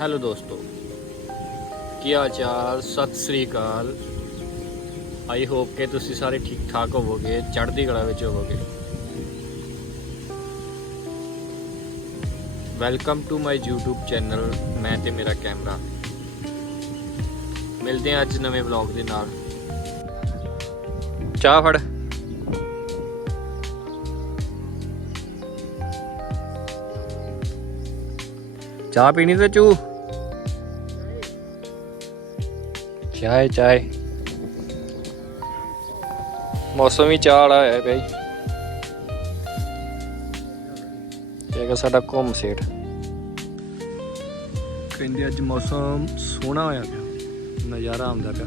Hello ਦੋਸਤੋ, ਕੀ ਹਾਲ ਚਾਲ? ਸਤਿ ਸ੍ਰੀ ਅਕਾਲ। I hope ਕਿ ਤੁਸੀਂ ਸਾਰੇ ਠੀਕ ਠਾਕ ਹੋਵੋਗੇ, ਚੜ੍ਹਦੀ ਕਲਾ ਵਿੱਚ ਹੋਵੋਗੇ। Welcome to my YouTube channel ਮੈਂ ਤੇ ਮੇਰਾ ਕੈਮਰਾ। ਮਿਲਦੇ ਹਾਂ ਅੱਜ ਨਵੇਂ ਵਲੌਗ ਦੇ ਨਾਲ। ਚਾਹ ਫੜ। ਚਾਹ ਪੀਣੀ ਤੇ ਚੂ? ਚਾਹ ਚਾਹ। ਮੌਸਮ ਵੀ ਚਾਹ ਵਾਲਾ ਹੋਇਆ ਬਈ। ਇਹ ਹੈਗਾ ਸਾਡਾ ਘੁੰਮ ਸੇਠ। ਕਹਿੰਦੇ ਅੱਜ ਮੌਸਮ ਸੋਹਣਾ ਹੋਇਆ ਪਿਆ, ਨਜ਼ਾਰਾ ਆਉਂਦਾ ਪਿਆ।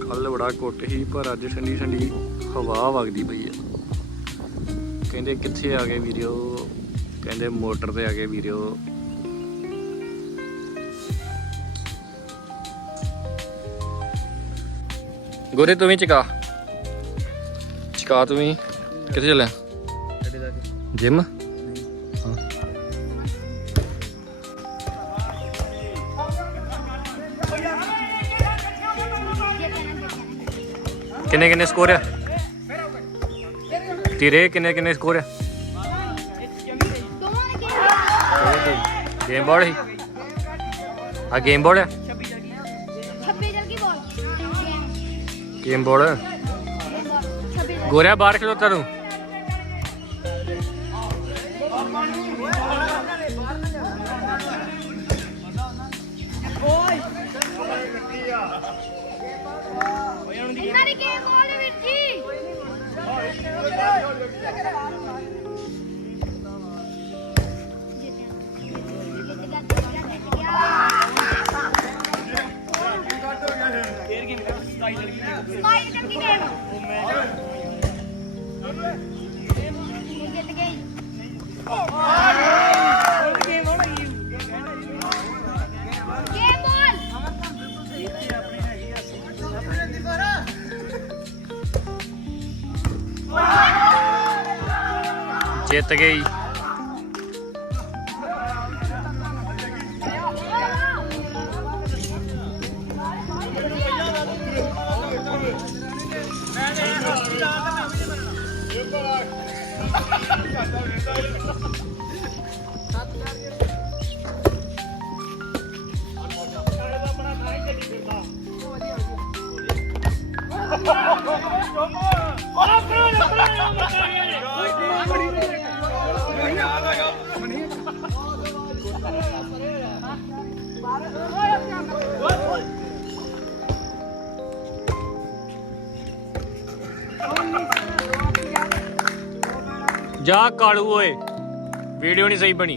ਕੱਲ ਬੜਾ ਘੁੱਟ ਸੀ, ਪਰ ਅੱਜ ਠੰਡੀ ਠੰਡੀ ਹਵਾ ਵਗਦੀ ਪਈ ਆ। ਕਹਿੰਦੇ ਕਿੱਥੇ ਆ ਗਏ ਵੀਡੀਓ ਕਹਿੰਦੇ ਮੋਟਰ ਤੇ ਆ ਗਏ ਵੀਡੀਓ ਗੋਰੇ ਤੂੰ ਵੀ ਚਕਾ ਚਕਾ ਤੂੰ ਵੀ ਕਿੱਥੇ ਚੱਲਿਆ ਜਿਮ ਕਿੰਨੇ ਕਿੰਨੇ ਸਕੋਰ ਆ ਤੇਰੇ ਕਿੰਨੇ ਕਿੰਨੇ ਸਕੋਰ ਆ ਗੇਮ ਬੋਰਡ ਹੀ ਆ ਗੇਮ ਬੋਰਡ ਆ ਛੱਬੀ ਜਲ ਕੀ ਬੋਲ ਬੋਰਡ ਗੋਰਿਆ, ਬਾਹਰ ਖਲੋਤਾ ਤੂੰ ਇਹਨਾਂ ਦੀ ਗੇਮ ਬੋਲ ਵੀਰ ਜੀ। ਸਮਾਈਲ ਚੰਗੀ ਗੇਮ ਜਿੱਤ ਗਈ ਗੇਮ ਬੋਲ ਜਿੱਤ ਗਈ। Come on! ਜਾ ਕਾਲੂ ਓਏ। ਵੀਡੀਓ ਨਹੀਂ ਸਹੀ ਬਣੀ।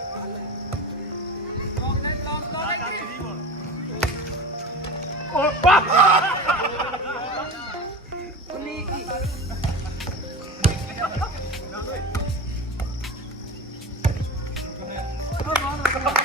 ਨਾ ਭਾਈ ਇੰਨੀ ਆ